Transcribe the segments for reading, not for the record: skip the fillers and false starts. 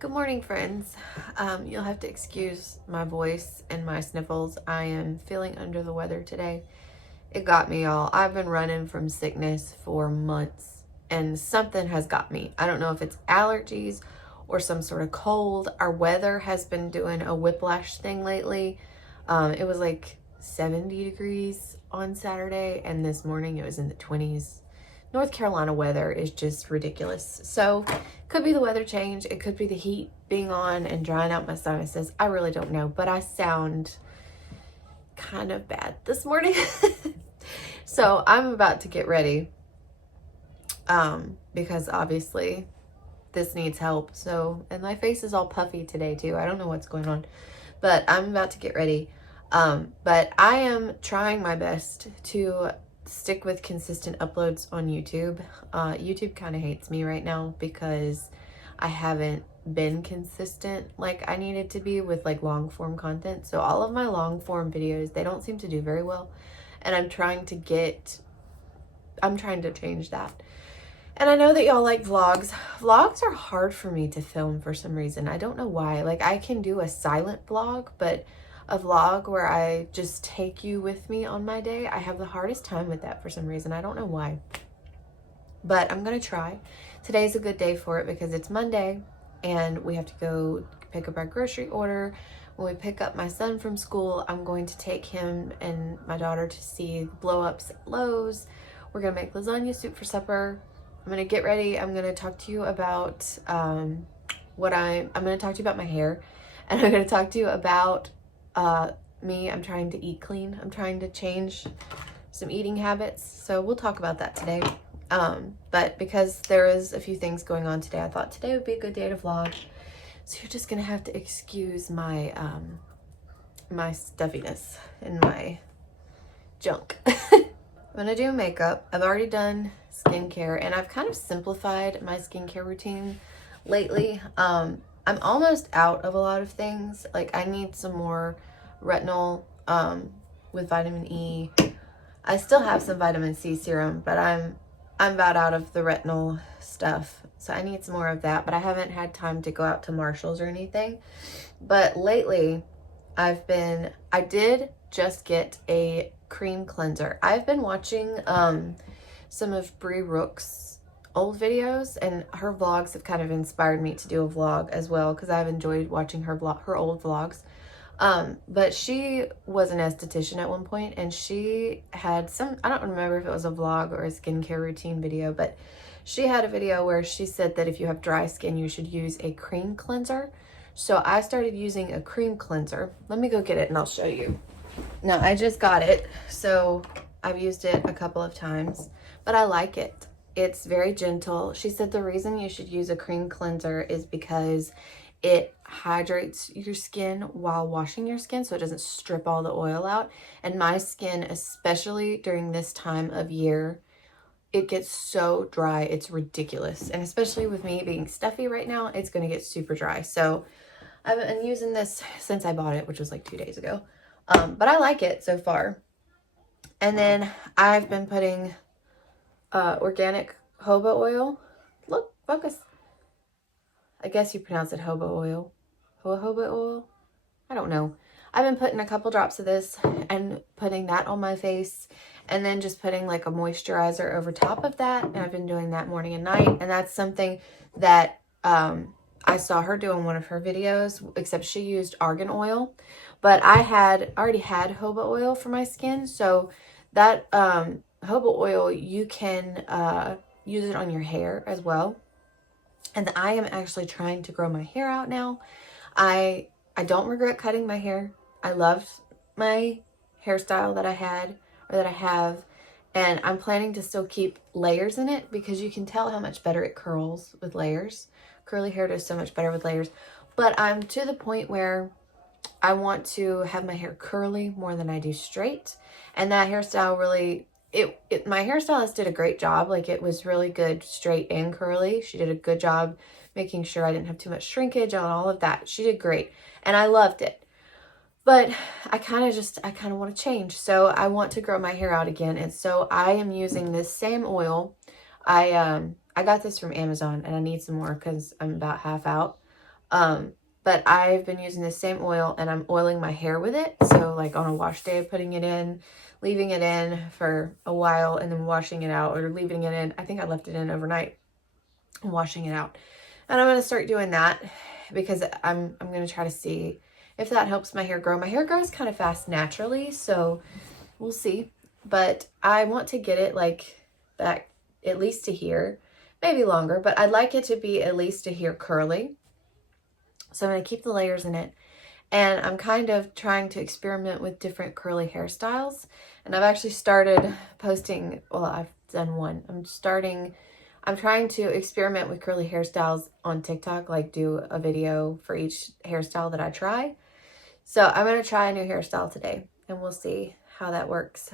Good morning, friends. You'll have to excuse my voice and my sniffles. I am feeling under the weather today. It got me, y'all. I've been running from sickness for months and something has got me. I don't know if it's allergies or some sort of cold. Our weather has been doing a whiplash thing lately. It was like 70 degrees on Saturday, and this morning it was in the 20s. North Carolina weather is just ridiculous. So could be the weather change. It could be the heat being on and drying out my sinuses. I really don't know, but I sound kind of bad this morning. So I'm about to get ready because obviously this needs help. So, and my face is all puffy today too. I don't know what's going on, but I'm about to get ready. But I am trying my best to stick with consistent uploads on YouTube. YouTube kind of hates me right now because I haven't been consistent like I needed to be with like long form content. So all of my long form videos, they don't seem to do very well. And I'm trying to change that. And I know that y'all like vlogs. Vlogs are hard for me to film for some reason. I don't know why. Like I can do a silent vlog, but a vlog where I just take you with me on my day, I have the hardest time with that for some reason. I don't know why. But I'm gonna try. Today's a good day for it because it's Monday and we have to go pick up our grocery order. When we pick up my son from school, I'm going to take him and my daughter to see blow-ups at Lowe's. We're gonna make lasagna soup for supper. I'm gonna get ready. I'm gonna talk to you about I'm gonna talk to you about my hair, and I'm gonna talk to you about me. I'm trying to eat clean. I'm trying to change some eating habits. So we'll talk about that today. But because there is a few things going on today, I thought today would be a good day to vlog. So you're just gonna have to excuse my my stuffiness and my junk. I'm gonna do makeup. I've already done skincare and I've kind of simplified my skincare routine lately. I'm almost out of a lot of things. Like I need some more retinol with vitamin E. I still have some vitamin C serum, but I'm about out of the retinol stuff. So I need some more of that, but I haven't had time to go out to Marshall's or anything. But lately I did just get a cream cleanser. I've been watching some of Brie Rook's old videos, and her vlogs have kind of inspired me to do a vlog as well because I've enjoyed watching her old vlogs. But she was an esthetician at one point, and she had I don't remember if it was a vlog or a skincare routine video, but she had a video where she said that if you have dry skin, you should use a cream cleanser. So I started using a cream cleanser. Let me go get it and I'll show you. Now I just got it, so I've used it a couple of times, but I like it. It's very gentle. She said the reason you should use a cream cleanser is because it hydrates your skin while washing your skin so it doesn't strip all the oil out. And my skin, especially during this time of year, it gets so dry, it's ridiculous. And especially with me being stuffy right now, it's gonna get super dry. So I've been using this since I bought it, which was like 2 days ago. But I like it so far. And then I've been putting organic jojoba oil. Look, focus. I guess you pronounce it jojoba oil. Jojoba oil? I don't know. I've been putting a couple drops of this and putting that on my face, and then just putting like a moisturizer over top of that. And I've been doing that morning and night. And that's something that I saw her do in one of her videos, except she used argan oil. But I already had jojoba oil for my skin. So that jojoba oil, you can use it on your hair as well. And I am actually trying to grow my hair out now. I don't regret cutting my hair. I loved my hairstyle that I had, or that I have, and I'm planning to still keep layers in it because you can tell how much better it curls with layers. Curly hair does so much better with layers. But I'm to the point where I want to have my hair curly more than I do straight. And that hairstyle really, my hairstylist did a great job. Like it was really good straight and curly. She did a good job making sure I didn't have too much shrinkage on all of that. She did great and I loved it. But I kind of want to change. So I want to grow my hair out again. And so I am using this same oil. I got this from Amazon and I need some more because I'm about half out. But I've been using the same oil and I'm oiling my hair with it. So like on a wash day, putting it in, leaving it in for a while and then washing it out, or leaving it in. I think I left it in overnight and washing it out. And I'm going to start doing that because I'm going to try to see if that helps my hair grow. My hair grows kind of fast naturally, so we'll see. But I want to get it like back at least to here, maybe longer, but I'd like it to be at least to here curly. So I'm going to keep the layers in it. And I'm kind of trying to experiment with different curly hairstyles. And I've actually started posting, well, I've done one. I'm trying to experiment with curly hairstyles on TikTok, like do a video for each hairstyle that I try. So I'm going to try a new hairstyle today and we'll see how that works.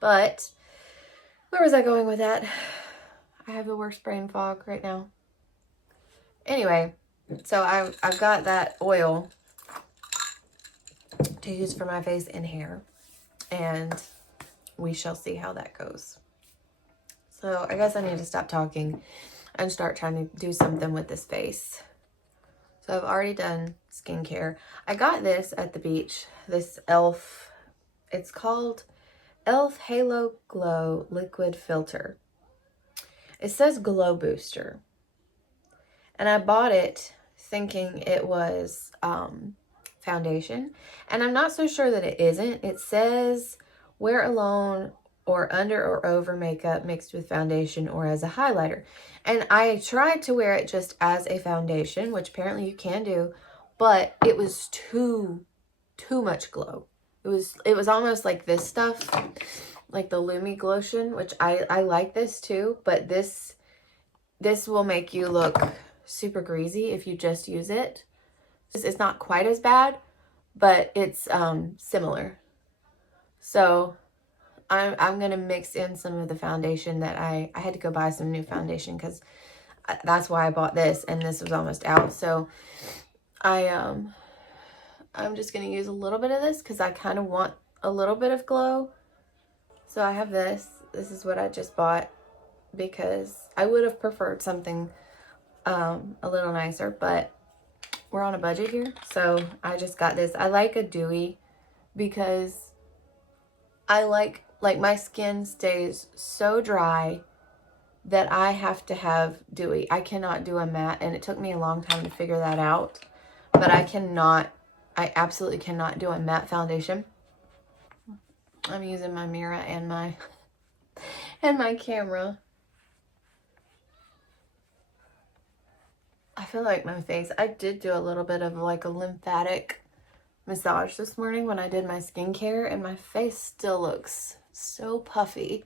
But where was I going with that? I have the worst brain fog right now. Anyway, so I've got that oil to use for my face and hair, and we shall see how that goes. So I guess I need to stop talking and start trying to do something with this face. So I've already done skincare. I got this at the beach, this e.l.f. It's called e.l.f. Halo Glow Liquid Filter. It says Glow Booster. And I bought it thinking it was foundation. And I'm not so sure that it isn't. It says wear alone or under or over makeup mixed with foundation or as a highlighter. And I tried to wear it just as a foundation, which apparently you can do, but it was too much glow. It was almost like this stuff, like the Lumi Glotion, which I like this too, but this will make you look super greasy if you just use it. It's not quite as bad, but it's similar. So I'm gonna mix in some of the foundation that I had to go buy some new foundation because that's why I bought this, and this was almost out. So I'm just gonna use a little bit of this because I kind of want a little bit of glow. So I have this. This is what I just bought because I would have preferred something a little nicer, but we're on a budget here, so I just got this. I like a dewy because I like my skin stays so dry that I have to have dewy. I cannot do a matte, and it took me a long time to figure that out, but I absolutely cannot do a matte foundation. I'm using my mirror and my camera. I feel like my face, I did do a little bit of like a lymphatic massage this morning when I did my skincare, and my face still looks so puffy.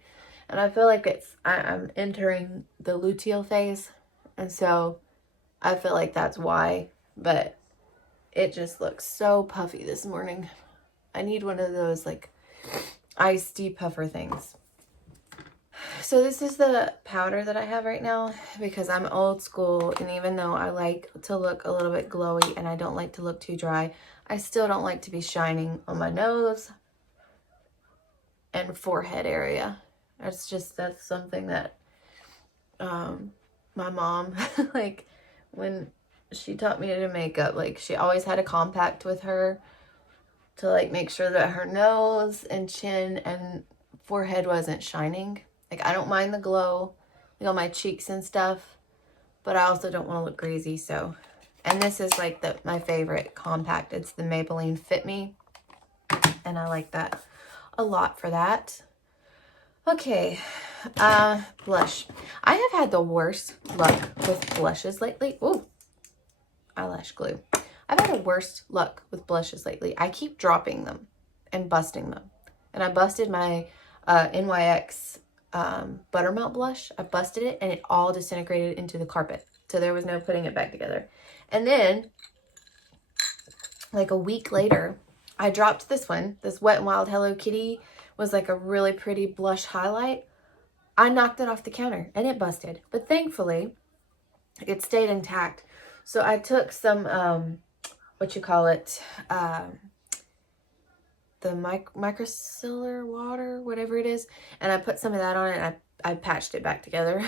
And I feel like I'm entering the luteal phase, and so I feel like that's why, but it just looks so puffy this morning. I need one of those like iced depuffer things. So this is the powder that I have right now because I'm old school, and even though I like to look a little bit glowy and I don't like to look too dry, I still don't like to be shining on my nose and forehead area. That's something that my mom, like when she taught me to do makeup, like she always had a compact with her to like make sure that her nose and chin and forehead wasn't shining. Like, I don't mind the glow, like on my cheeks and stuff, but I also don't want to look greasy, so. And this is like my favorite compact. It's the Maybelline Fit Me, and I like that a lot for that. Okay, blush. I have had the worst luck with blushes lately. Ooh, eyelash glue. I've had the worst luck with blushes lately. I keep dropping them and busting them. And I busted my NYX Buttermelt blush. I busted it and it all disintegrated into the carpet. So there was no putting it back together. And then, like a week later, I dropped this one. This Wet n Wild Hello Kitty was like a really pretty blush highlight. I knocked it off the counter and it busted. But thankfully, it stayed intact. So I took some, the microcellular water, whatever it is, and I put some of that on it, and I patched it back together.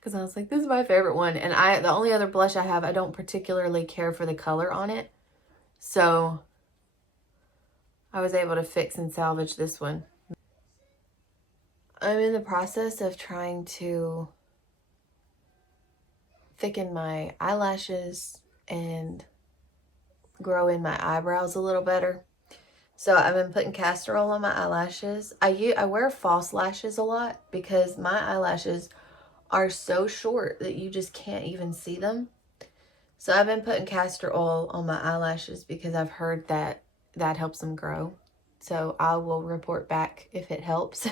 because I was like, this is my favorite one. And the only other blush I have, I don't particularly care for the color on it. So I was able to fix and salvage this one. I'm in the process of trying to thicken my eyelashes and grow in my eyebrows a little better. So I've been putting castor oil on my eyelashes. I wear false lashes a lot because my eyelashes are so short that you just can't even see them. So I've been putting castor oil on my eyelashes because I've heard that that helps them grow. So I will report back if it helps.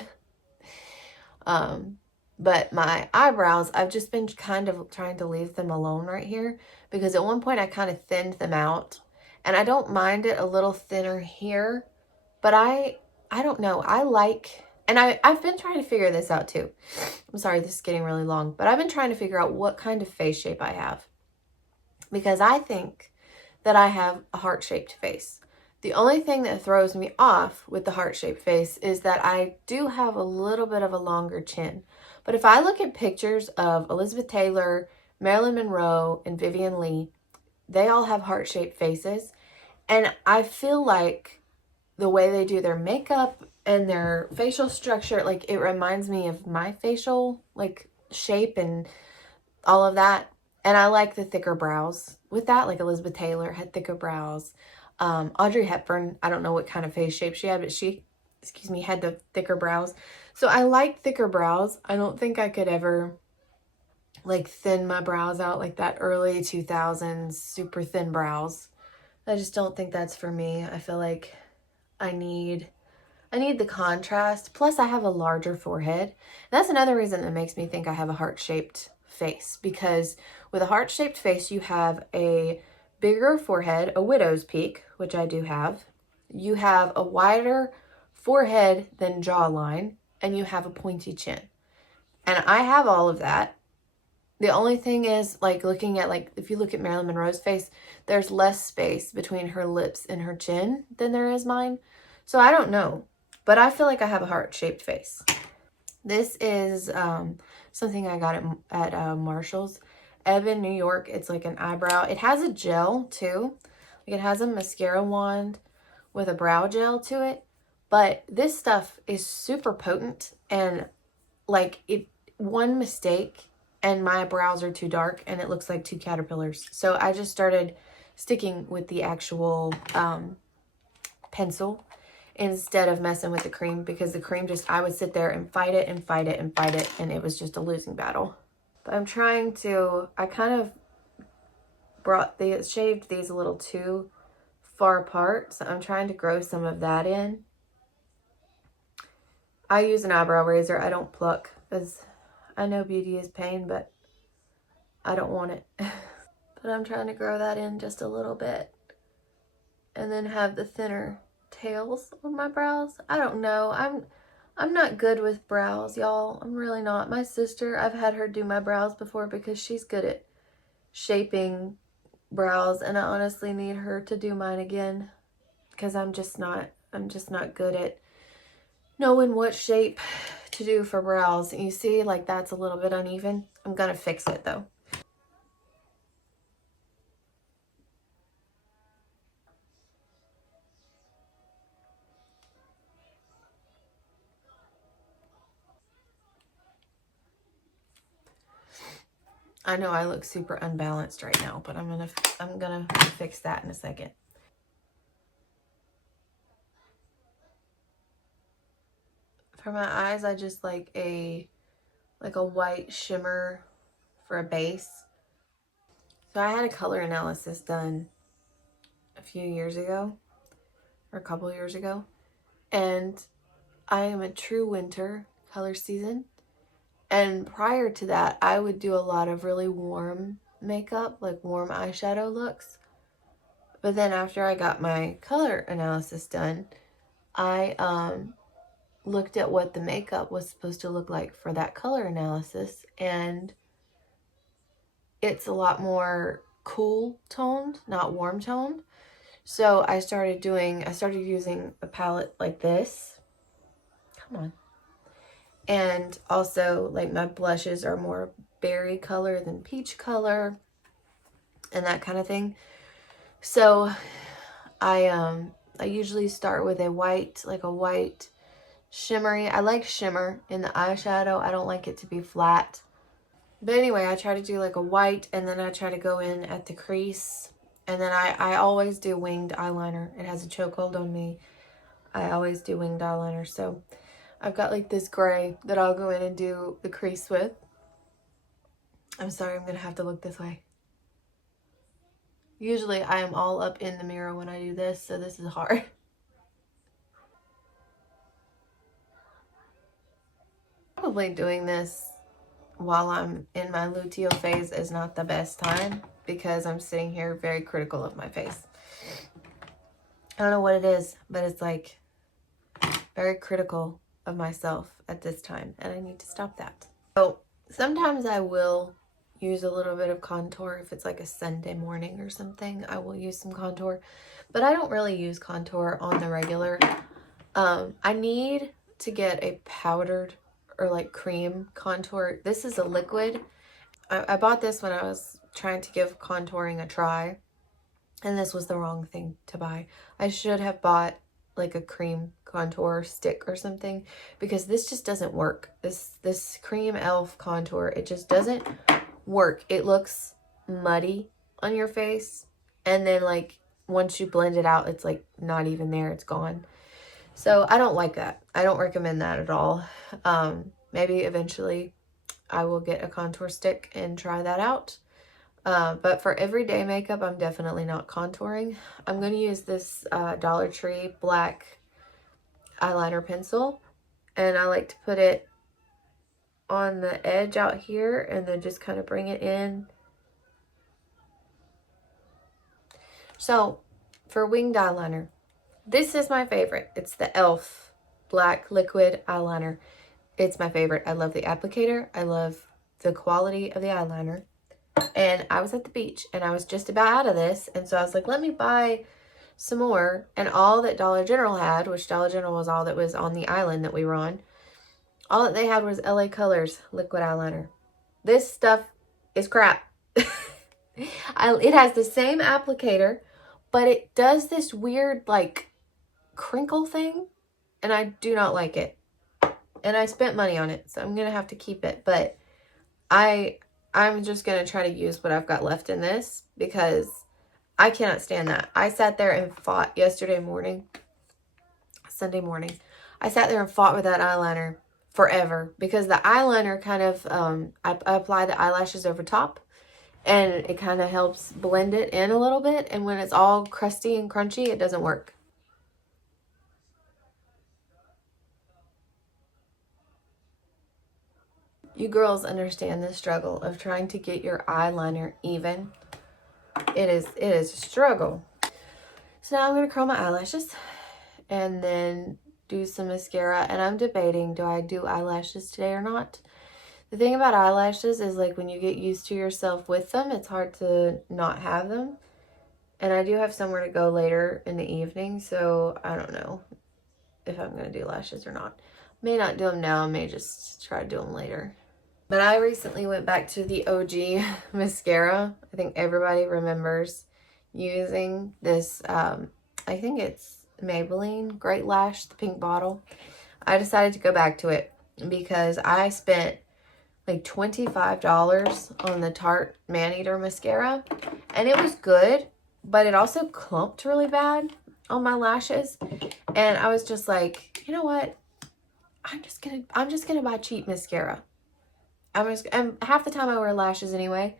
But my eyebrows, I've just been kind of trying to leave them alone right here because at one point I kind of thinned them out, and I don't mind it a little thinner here, but I don't know. I like, and I've been trying to figure this out too. I'm sorry, this is getting really long, but I've been trying to figure out what kind of face shape I have because I think that I have a heart-shaped face. The only thing that throws me off with the heart-shaped face is that I do have a little bit of a longer chin. But if I look at pictures of Elizabeth Taylor, Marilyn Monroe, and Vivian Leigh, they all have heart-shaped faces. And I feel like the way they do their makeup and their facial structure, like it reminds me of my facial like shape and all of that. And I like the thicker brows with that, like Elizabeth Taylor had thicker brows. Audrey Hepburn, I don't know what kind of face shape she had, but she, excuse me, had the thicker brows. So I like thicker brows. I don't think I could ever like thin my brows out like that early 2000s super thin brows. I just don't think that's for me. I feel like I need the contrast. Plus I have a larger forehead. That's another reason that makes me think I have a heart-shaped face, because with a heart-shaped face, you have a bigger forehead, a widow's peak, which I do have. You have a wider forehead than jawline, and you have a pointy chin. And I have all of that. The only thing is, like, looking at, like, if you look at Marilyn Monroe's face, there's less space between her lips and her chin than there is mine. So I don't know, but I feel like I have a heart-shaped face. This is something I got at Marshall's. Evan, New York. It's like an eyebrow. It has a gel too. Like it has a mascara wand with a brow gel to it. But this stuff is super potent, and like one mistake and my brows are too dark and it looks like two caterpillars. So I just started sticking with the actual pencil instead of messing with the cream, because the cream just, I would sit there and fight it and fight it and fight it, and it was just a losing battle. But I'm trying to, I kind of shaved these a little too far apart, so I'm trying to grow some of that in. I use an eyebrow razor. I don't pluck, because I know beauty is pain, but I don't want it. But I'm trying to grow that in just a little bit, and then have the thinner tails on my brows. I don't know. I'm not good with brows, y'all. I'm really not. My sister, I've had her do my brows before because she's good at shaping brows, and I honestly need her to do mine again because I'm just not good at knowing what shape to do for brows. You see, like that's a little bit uneven. I'm gonna fix it though. I know I look super unbalanced right now, but I'm gonna fix that in a second. For my eyes, I just like a white shimmer for a base. So I had a color analysis done a few years ago, or a couple years ago, and I am a true winter color season. And prior to that, I would do a lot of really warm makeup, like warm eyeshadow looks. But then after I got my color analysis done, I looked at what the makeup was supposed to look like for that color analysis, and it's a lot more cool toned, not warm toned. So I started using a palette like this. Come on. And also, like, my blushes are more berry color than peach color and that kind of thing. So I usually start with a white, like a white shimmery. I like shimmer in the eyeshadow. I don't like it to be flat. But anyway, I try to do like a white, and then I try to go in at the crease. And then I always do winged eyeliner. It has a chokehold on me. I always do winged eyeliner. So I've got like this gray that I'll go in and do the crease with. I'm sorry, I'm going to have to look this way. Usually I am all up in the mirror when I do this, so this is hard. Probably doing this while I'm in my luteal phase is not the best time because I'm sitting here very critical of my face. I don't know what it is, but it's like very critical of myself at this time, and I need to stop that. So sometimes I will use a little bit of contour. If it's like a Sunday morning or something, I will use some contour, but I don't really use contour on the regular. I need to get a powdered or like cream contour. This is a liquid. I bought this when I was trying to give contouring a try, and this was the wrong thing to buy. I should have bought like a cream contour stick or something, because this just doesn't work. This cream elf contour, it just doesn't work. It looks muddy on your face, and then like once you blend it out, it's like not even there, it's gone. So I don't like that. I don't recommend that at all. Maybe eventually I will get a contour stick and try that out. But for everyday makeup, I'm definitely not contouring. I'm going to use this Dollar Tree black eyeliner pencil, and I like to put it on the edge out here and then just kind of bring it in. So for winged eyeliner, this is my favorite. It's the e.l.f. black liquid eyeliner. It's my favorite. I love the applicator. I love the quality of the eyeliner. And I was at the beach and I was just about out of this, and so I was like, let me buy some more. And all that Dollar General had, which Dollar General was all that was on the island that we were on, all that they had was LA Colors liquid eyeliner. This stuff is crap. It has the same applicator, but it does this weird like crinkle thing, and I do not like it. And I spent money on it, so I'm gonna have to keep it. But I'm just gonna try to use what I've got left in this, because I cannot stand that. I sat there and fought yesterday morning, Sunday morning. I sat there and fought with that eyeliner forever, because the eyeliner kind of, I apply the eyelashes over top, and it kind of helps blend it in a little bit. And when it's all crusty and crunchy, it doesn't work. You girls understand the struggle of trying to get your eyeliner even. It is a struggle. So now I'm going to curl my eyelashes and then do some mascara. And I'm debating, do I do eyelashes today or not? The thing about eyelashes is, like, when you get used to yourself with them, it's hard to not have them. And I do have somewhere to go later in the evening, so I don't know if I'm going to do lashes or not. May not do them now. I may just try to do them later. But I recently went back to the OG mascara. I think everybody remembers using this, I think it's Maybelline Great Lash, the pink bottle. I decided to go back to it because I spent like $25 on the Tarte Maneater mascara, and it was good, but it also clumped really bad on my lashes. And I was just like, you know what? I'm just gonna buy cheap mascara. And half the time I wear lashes anyway.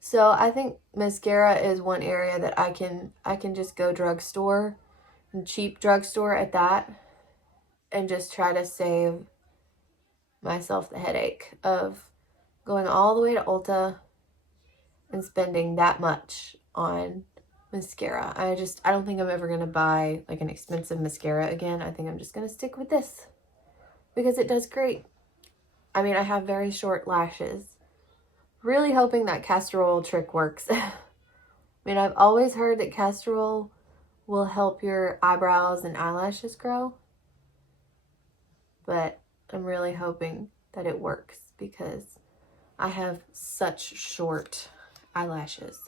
So I think mascara is one area that I can just go drugstore, and cheap drugstore at that, and just try to save myself the headache of going all the way to Ulta and spending that much on mascara. I don't think I'm ever going to buy like an expensive mascara again. I think I'm just going to stick with this because it does great. I mean, I have very short lashes. Really hoping that castor oil trick works. I mean, I've always heard that castor oil will help your eyebrows and eyelashes grow, but I'm really hoping that it works, because I have such short eyelashes.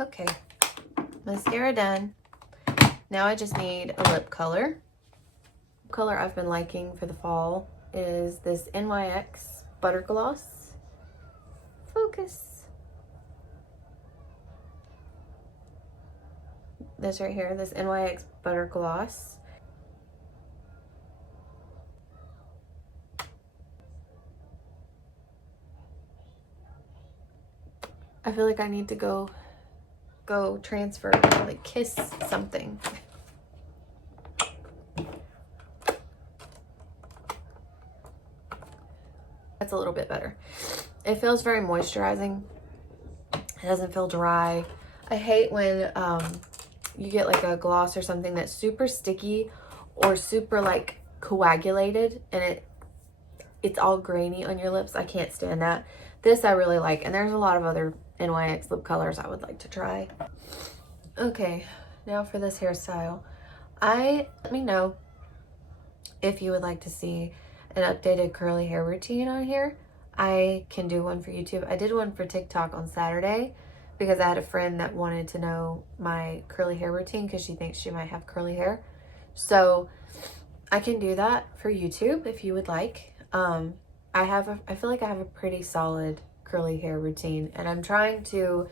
Okay, mascara done. Now I just need a lip color. The color I've been liking for the fall is this NYX Butter Gloss. Focus. This right here, this NYX Butter Gloss. I feel like I need to go transfer, like kiss something. That's a little bit better. It feels very moisturizing. It doesn't feel dry. I hate when you get like a gloss or something that's super sticky or super like coagulated and it's all grainy on your lips. I can't stand that. This I really like, and there's a lot of other NYX lip colors I would like to try. Okay, now for this hairstyle. Let me know if you would like to see an updated curly hair routine on here. I can do one for YouTube. I did one for TikTok on Saturday because I had a friend that wanted to know my curly hair routine because she thinks she might have curly hair. So I can do that for YouTube if you would like. I feel like I have a pretty solid curly hair routine, and I'm trying to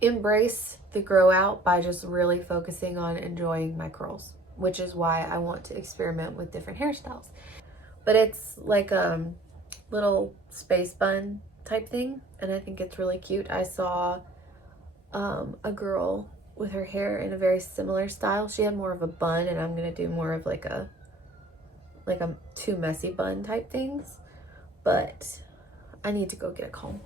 embrace the grow out by just really focusing on enjoying my curls, which is why I want to experiment with different hairstyles. But it's like a little space bun type thing, and I think it's really cute. I saw a girl with her hair in a very similar style. She had more of a bun, and I'm gonna do more of like a two messy bun type things, but I need to go get a comb.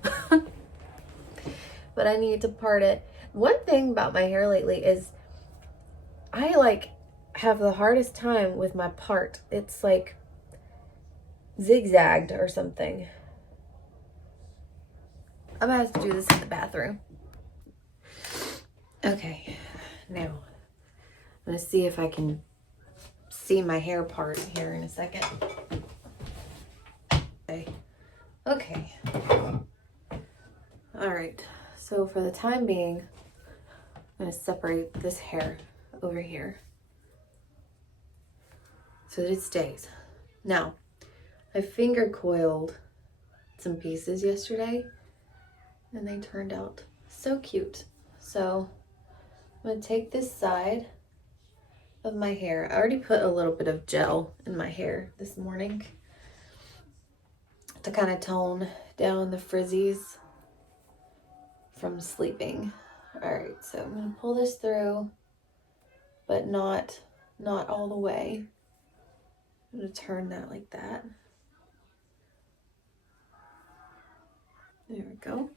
But I need to part it. One thing about my hair lately is I like have the hardest time with my part. It's like zigzagged or something. I'm gonna have to do this in the bathroom. Okay, now I'm gonna see if I can see my hair part here in a second. Okay. All right, so for the time being, I'm gonna separate this hair over here so that it stays. Now, I finger coiled some pieces yesterday and they turned out so cute. So I'm gonna take this side of my hair. I already put a little bit of gel in my hair this morning to kind of tone down the frizzies from sleeping. All right, so I'm gonna pull this through, but not all the way. I'm gonna turn that like that. There we go.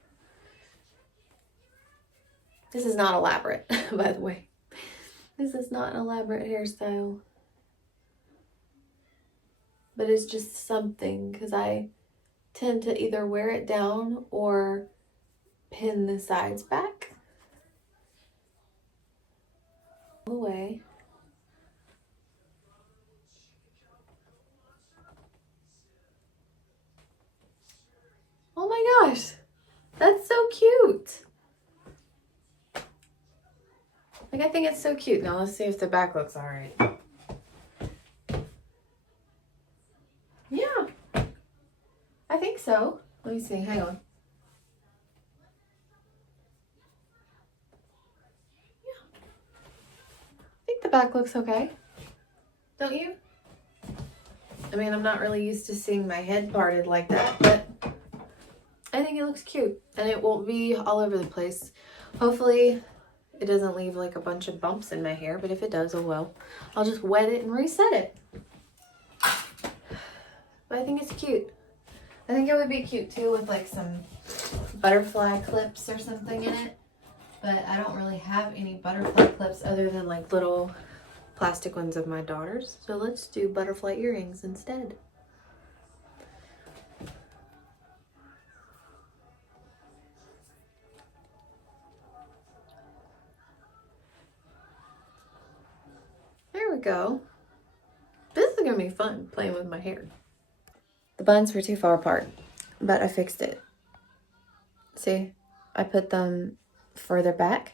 This is not elaborate, by the way. This is not an elaborate hairstyle, but it's just something because I tend to either wear it down or pin the sides back all the way. Oh my gosh, that's so cute. Like, I think it's so cute. Now let's see if the back looks all right. Yeah, I think so. Let me see, hang on. Yeah, I think the back looks okay. Don't you? I mean, I'm not really used to seeing my head parted like that, but I think it looks cute and it won't be all over the place. Hopefully it doesn't leave like a bunch of bumps in my hair, but if it does, oh well. I'll just wet it and reset it. But I think it's cute. I think it would be cute too with like some butterfly clips or something in it. But I don't really have any butterfly clips other than like little plastic ones of my daughter's. So let's do butterfly earrings instead. we go. This is gonna be fun, playing with my hair. The buns were too far apart, but I fixed it. See, I put them further back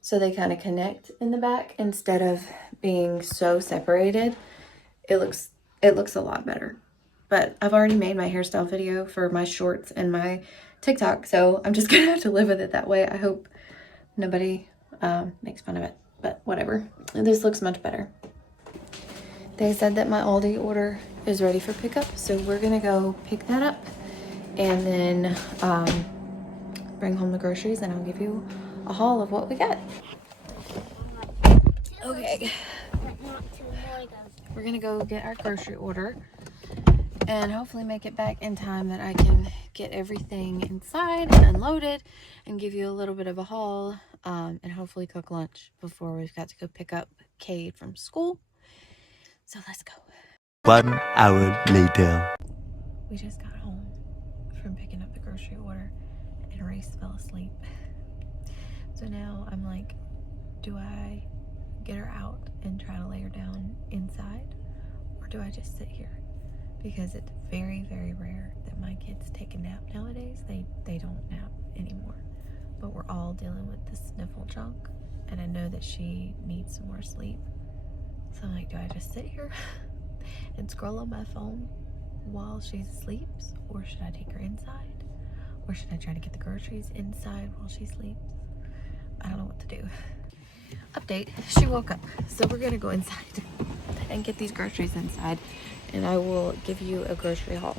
so they kind of connect in the back instead of being so separated. It looks a lot better. But I've already made my hairstyle video for my shorts and my TikTok, so I'm just gonna have to live with it that way. I hope nobody makes fun of it, but whatever. This looks much better. They said that my Aldi order is ready for pickup, so we're gonna go pick that up and then bring home the groceries, and I'll give you a haul of what we got. Okay, we're gonna go get our grocery order and hopefully make it back in time that I can get everything inside and unloaded and give you a little bit of a haul, and hopefully cook lunch before we've got to go pick up Cade from school. So let's go. 1 hour later. We just got home from picking up the grocery order and Reese fell asleep. So now I'm like, do I get her out and try to lay her down inside, or do I just sit here? Because it's very, very rare that my kids take a nap nowadays. They don't nap anymore. But we're all dealing with the sniffle junk, and I know that she needs some more sleep. So I'm like, do I just sit here and scroll on my phone while she sleeps, or should I take her inside? Or should I try to get the groceries inside while she sleeps? I don't know what to do. Update, she woke up, so we're gonna go inside and get these groceries inside, and I will give you a grocery haul.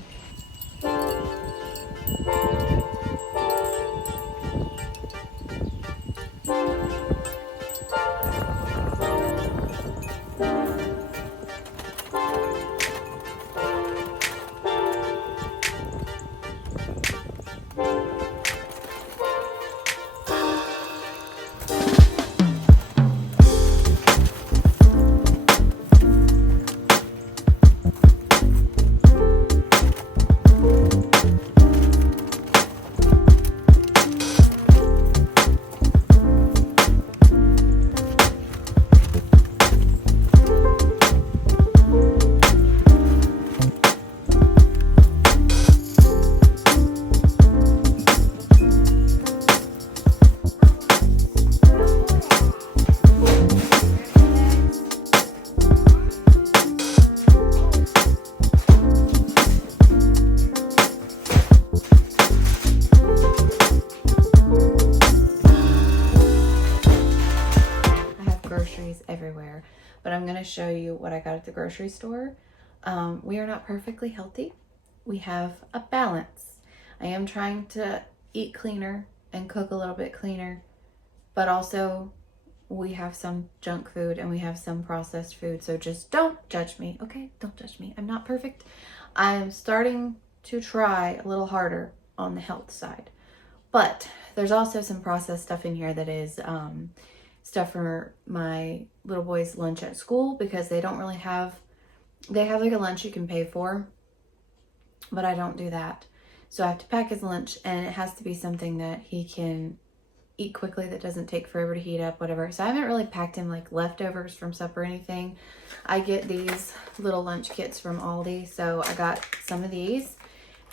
Everywhere, but I'm going to show you what I got at the grocery store. We are not perfectly healthy. We have a balance. I am trying to eat cleaner and cook a little bit cleaner, but also we have some junk food and we have some processed food, so just don't judge me, okay? Don't judge me. I'm not perfect. I'm starting to try a little harder on the health side, but there's also some processed stuff in here that is stuff for my little boy's lunch at school, because they don't really have, they have like a lunch you can pay for, but I don't do that. So I have to pack his lunch, and it has to be something that he can eat quickly, that doesn't take forever to heat up, whatever. So I haven't really packed him like leftovers from supper or anything. I get these little lunch kits from Aldi, so I got some of these,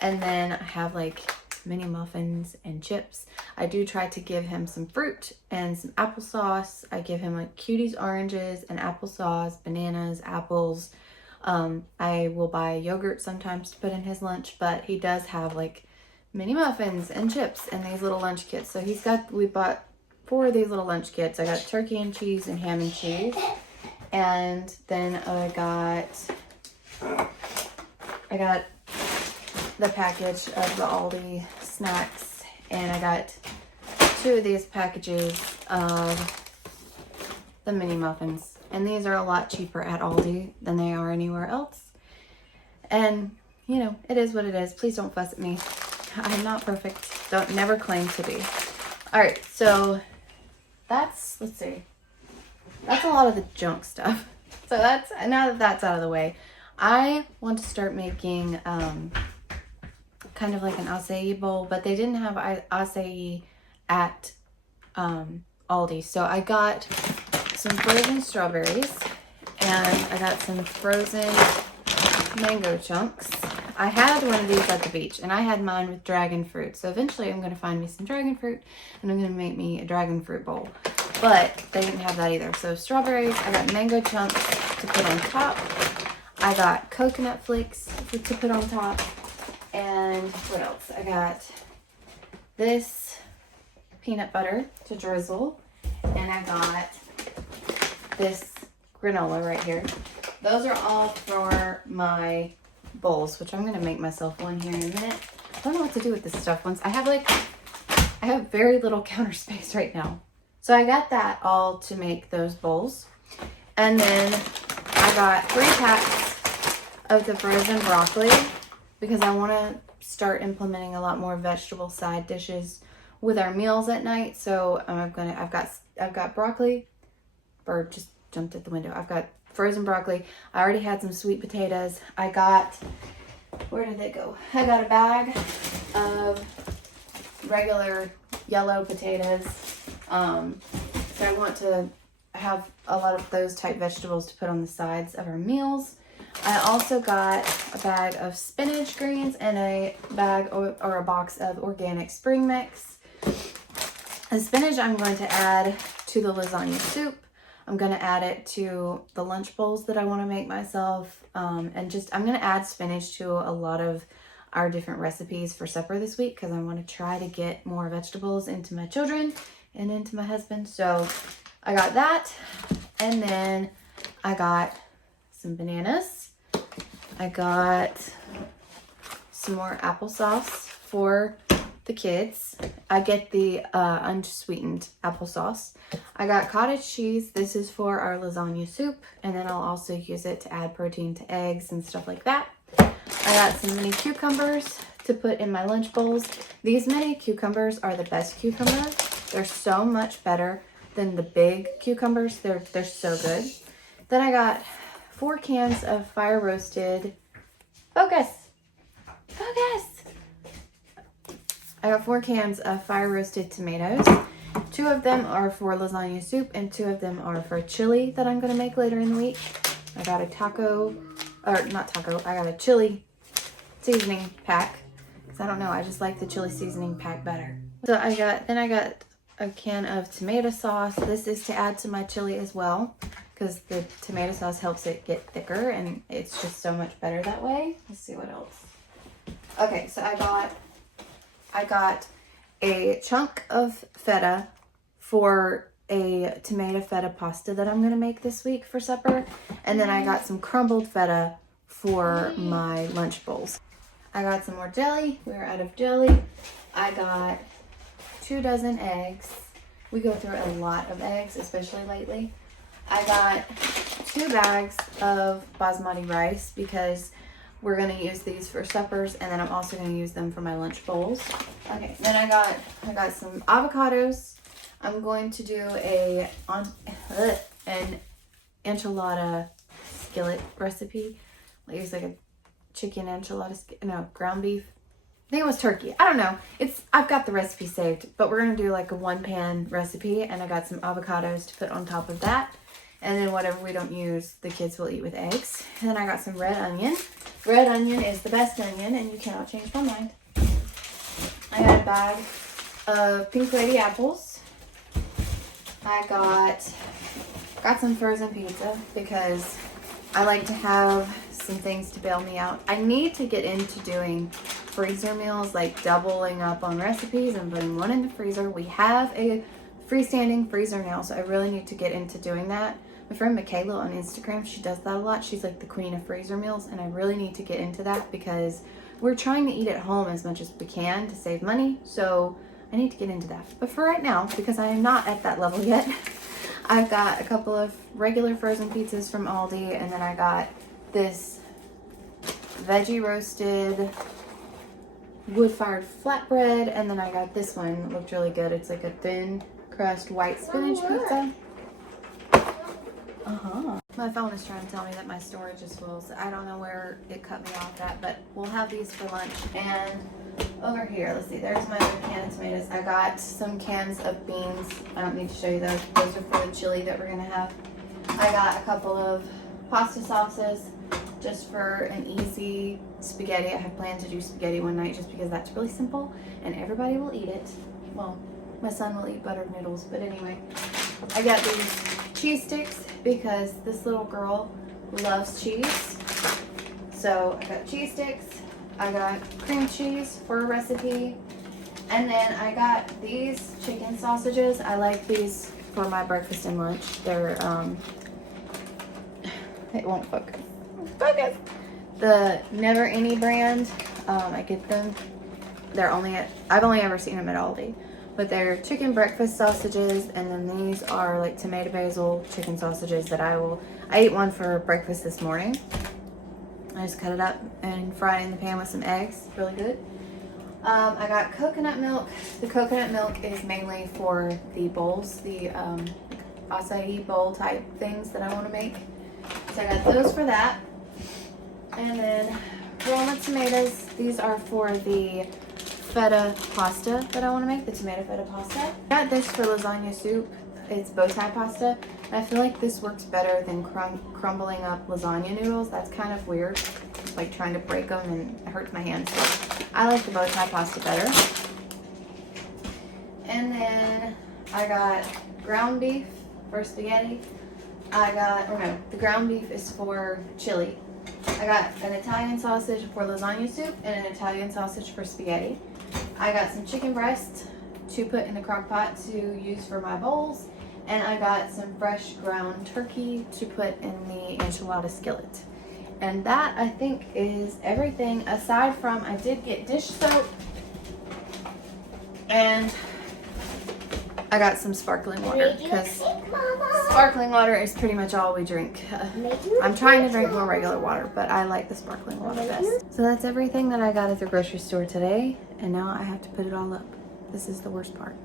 and then I have like mini muffins and chips. I do try to give him some fruit and some applesauce. I give him like Cuties oranges and applesauce, bananas, apples. I will buy yogurt sometimes to put in his lunch, but he does have like mini muffins and chips and these little lunch kits. So we bought 4 of these little lunch kits. I got turkey and cheese and ham and cheese. And then I got the package of the Aldi snacks, and I got 2 of these packages of the mini muffins, and these are a lot cheaper at Aldi than they are anywhere else. And you know, it is what it is. Please don't fuss at me. I'm not perfect. Don't never claim to be. All right, so that's, let's see, that's a lot of the junk stuff. So that's, now that that's out of the way, I want to start making kind of like an acai bowl, but they didn't have acai at Aldi. So I got some frozen strawberries, And I got some frozen mango chunks. I had one of these at the beach, and I had mine with dragon fruit. So eventually I'm going to find me some dragon fruit, and I'm going to make me a dragon fruit bowl. But they didn't have that either. So strawberries, I got mango chunks to put on top. I got coconut flakes to put on top. And what else? I got this peanut butter to drizzle. And I got this granola right here. Those are all for my bowls, which I'm gonna make myself one here in a minute. I don't know what to do with this stuff once I have very little counter space right now. So I got that all to make those bowls. And then I got 3 packs of the frozen broccoli because I want to start implementing a lot more vegetable side dishes with our meals at night. So I've got broccoli. Bird just jumped at the window. I've got frozen broccoli. I already had some sweet potatoes. I got, where did they go? I got a bag of regular yellow potatoes. So I want to have a lot of those type vegetables to put on the sides of our meals. I also got a bag of spinach greens and a bag or a box of organic spring mix. The spinach I'm going to add to the lasagna soup. I'm going to add it to the lunch bowls that I want to make myself. And just, I'm going to add spinach to a lot of our different recipes for supper this week because I want to try to get more vegetables into my children and into my husband. So I got that. And then I got some bananas. I got some more applesauce for the kids. I get the unsweetened applesauce. I got cottage cheese. This is for our lasagna soup, and then I'll also use it to add protein to eggs and stuff like that. I got some mini cucumbers to put in my lunch bowls. These mini cucumbers are the best cucumbers. They're so much better than the big cucumbers. They're so good. Then I got 4 cans of fire roasted. Focus. I got 4 cans of fire roasted tomatoes. 2 of them are for lasagna soup and 2 of them are for chili that I'm going to make later in the week. I got a I got a chili seasoning pack. Because I don't know, I just like the chili seasoning pack better. So I got a can of tomato sauce. This is to add to my chili as well because the tomato sauce helps it get thicker and it's just so much better that way. Let's see what else. Okay, so I got a chunk of feta for a tomato feta pasta that I'm going to make this week for supper. And then I got some crumbled feta for my lunch bowls. I got some more jelly. We're out of jelly. I got 2 dozen eggs. We go through a lot of eggs, especially lately. I got 2 bags of basmati rice because we're going to use these for suppers, and then I'm also going to use them for my lunch bowls. Okay, then I got some avocados. I'm going to do an enchilada skillet recipe. It's like a chicken enchilada, ground beef. I think it was turkey. I don't know. I've got the recipe saved, but we're going to do like a 1-pan recipe, and I got some avocados to put on top of that. And then whatever we don't use, the kids will eat with eggs. And then I got some red onion. Red onion is the best onion, and you cannot change my mind. I got a bag of Pink Lady apples. I got some frozen pizza because I like to have some things to bail me out. I need to get into doing freezer meals, like doubling up on recipes and putting one in the freezer. We have a freestanding freezer now, so I really need to get into doing that. My friend Michaela on Instagram, she does that a lot. She's like the queen of freezer meals, and I really need to get into that because we're trying to eat at home as much as we can to save money, so I need to get into that. But for right now, because I am not at that level yet, I've got a couple of regular frozen pizzas from Aldi, and then I got this veggie roasted wood-fired flatbread, and then I got this one. It looked really good. It's like a thin crust white spinach pizza. My phone is trying to tell me that my storage is full, so I don't know where it cut me off at, but we'll have these for lunch. And over here, let's see, there's my other can of tomatoes. I got some cans of beans. I don't need to show you those. Those are for the chili that we're gonna have. I got a couple of pasta sauces just for an easy spaghetti. I have planned to do spaghetti one night just because that's really simple and everybody will eat it. Well, my son will eat buttered noodles, but anyway. I got these cheese sticks because this little girl loves cheese. So I got cheese sticks, I got cream cheese for a recipe, and then I got these chicken sausages. I like these for my breakfast and lunch. They're, it won't focus. Focus! The Never Any brand, I get them. They're only at, I've only ever seen them at Aldi. But they're chicken breakfast sausages, and then these are like tomato basil chicken sausages that I ate one for breakfast this morning. I just cut it up and fry it in the pan with some eggs. Really good. I got coconut milk. The coconut milk is mainly for the bowls, the acai bowl type things that I want to make. So I got those for that. And then Roma tomatoes. These are for the feta pasta that I want to make, the tomato feta pasta. I got this for lasagna soup. It's bow tie pasta. And I feel like this works better than crumbling up lasagna noodles. That's kind of weird, like trying to break them, and it hurts my hands. So I like the bow tie pasta better. And then I got ground beef for spaghetti. The ground beef is for chili. I got an Italian sausage for lasagna soup and an Italian sausage for spaghetti. I got some chicken breast to put in the crock pot to use for my bowls. And I got some fresh ground turkey to put in the enchilada skillet. And that, I think, is everything aside from I did get dish soap. And I got some sparkling water because sparkling water is pretty much all we drink. I'm trying to drink more regular water, but I like the sparkling water best. So that's everything that I got at the grocery store today, and now I have to put it all up. This is the worst part.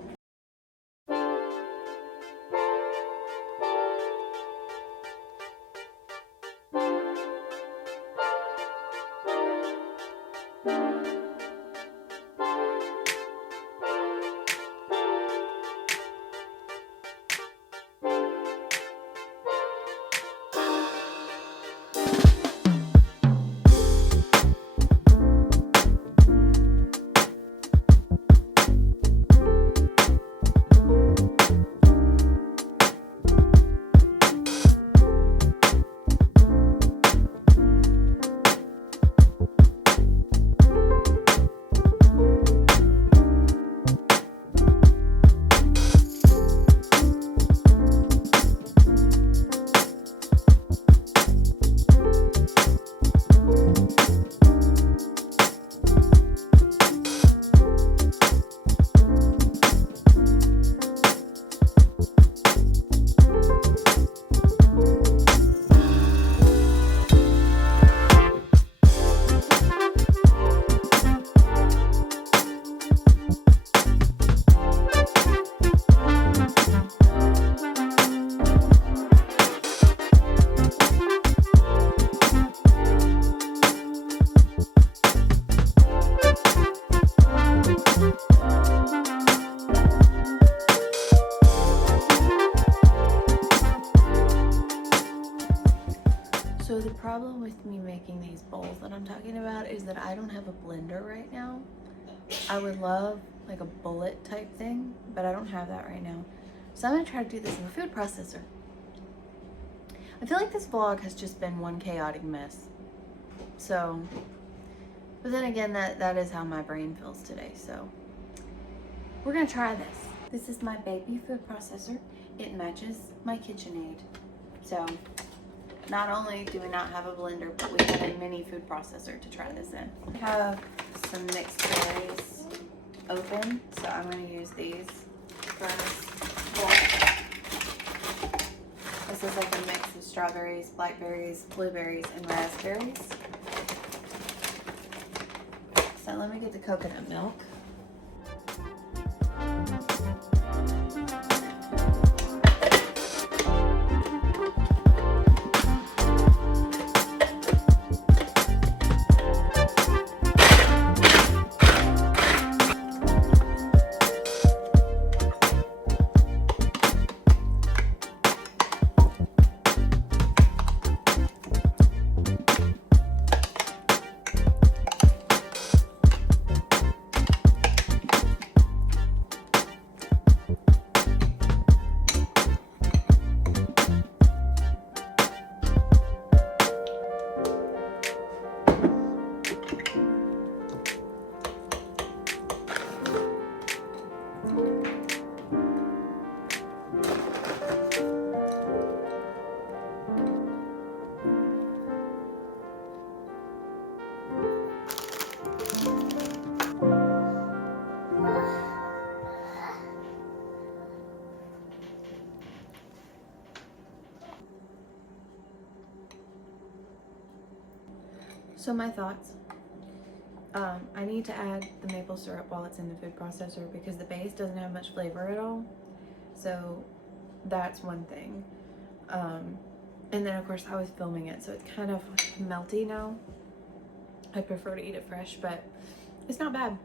So the problem with me making these bowls that I'm talking about is that I don't have a blender right now. I would love like a bullet type thing, but I don't have that right now. So I'm gonna try to do this in the food processor. I feel like this vlog has just been one chaotic mess. So, but then again, that is how my brain feels today. So we're gonna try this. This is my baby food processor. It matches my KitchenAid. So not only do we not have a blender, but we have a mini food processor to try this in. I have some mixed berries open, so I'm going to use these for this bowl. This is like a mix of strawberries, blackberries, blueberries, and raspberries. So let me get the coconut milk. So my thoughts. I need to add the maple syrup while it's in the food processor because the base doesn't have much flavor at all. So that's one thing. And then of course I was filming it, so it's kind of melty now. I'd prefer to eat it fresh, but it's not bad.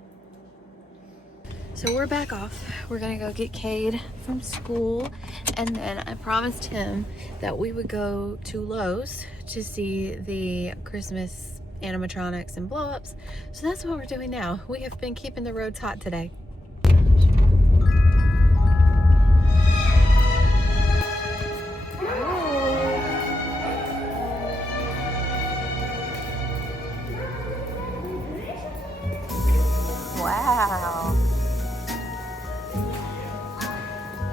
So we're back off. We're gonna go get Cade from school, and then I promised him that we would go to Lowe's to see the Christmas animatronics and blow-ups. So that's what we're doing now. We have been keeping the roads hot today. Wow.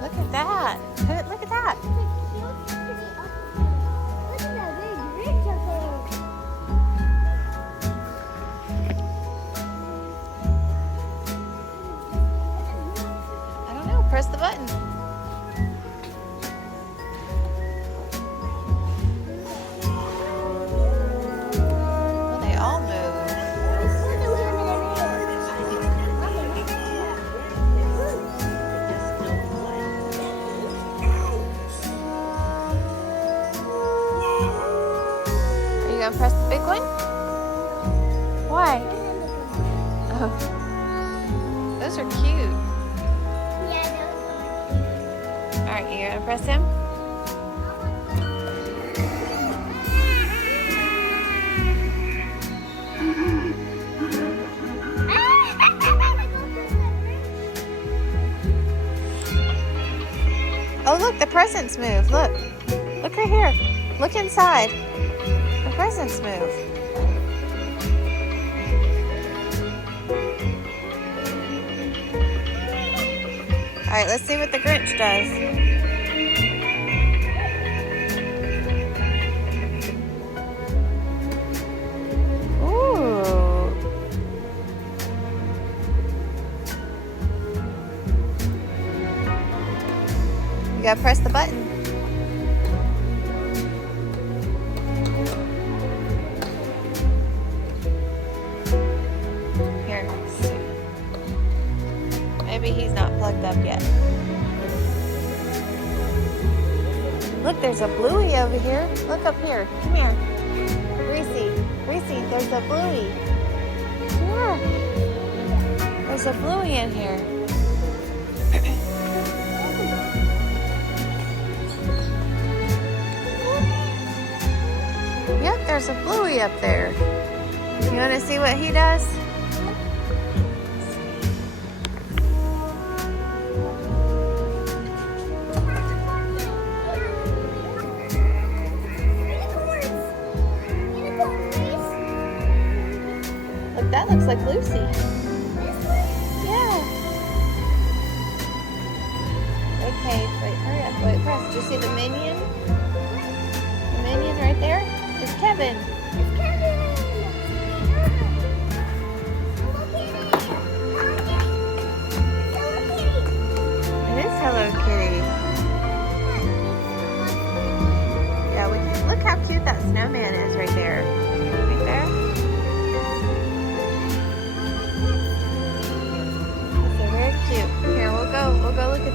Look at that. Look at that. I don't know. Press the button. Well, they all move. Press the big one? Why? Oh. Those are cute. Yeah, those are. Alright, you gonna press him? Oh look, the presents move. Look. Look right here. Look inside. The presents move. Alright, let's see what the Grinch does. Ooh. You gotta press the button. Maybe he's not plugged up yet. Look, there's a bluey over here. Look up here. Come here. Reese, there's a bluey. Yeah. There's a bluey in here. Yep, there's a bluey up there. You want to see what he does? That looks like Lucy. Yeah. Okay, wait, hurry up. Wait, press. Did you see the minion? The minion right there? It's Kevin. It's Kevin! It is Hello Kitty. Yeah, look how cute that snowman is right there. Right there. Very cute. Here, we'll go look at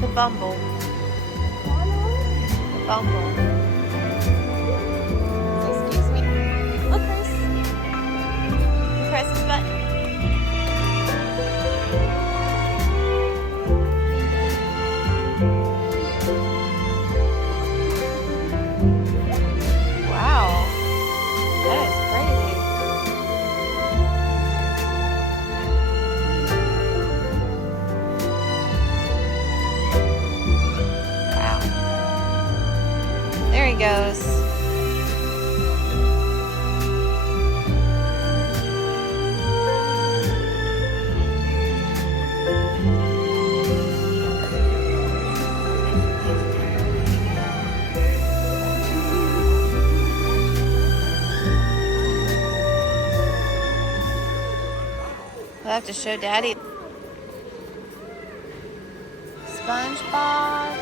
the Bumble. The Bumble. Excuse me. Look, Chris. Press the button. Wow. That is crazy. There he goes. We'll have to show Daddy. SpongeBob.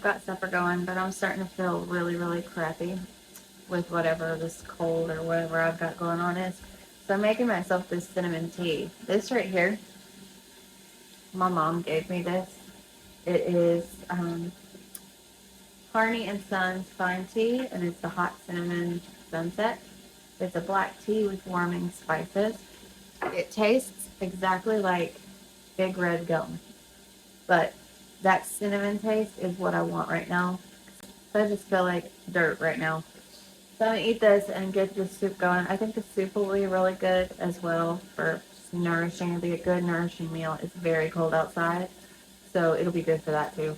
I've got supper going, but I'm starting to feel really, really crappy with whatever this cold or whatever I've got going on is. So I'm making myself this cinnamon tea. This right here, my mom gave me this. It is Harney and Sons Fine Tea, and it's the Hot Cinnamon Sunset. It's a black tea with warming spices. It tastes exactly like Big Red Gum, but that cinnamon taste is what I want right now. So I just feel like dirt right now. So I'm gonna eat this and get the soup going. I think the soup will be really good as well for nourishing. It'll be a good nourishing meal. It's very cold outside, so it'll be good for that too.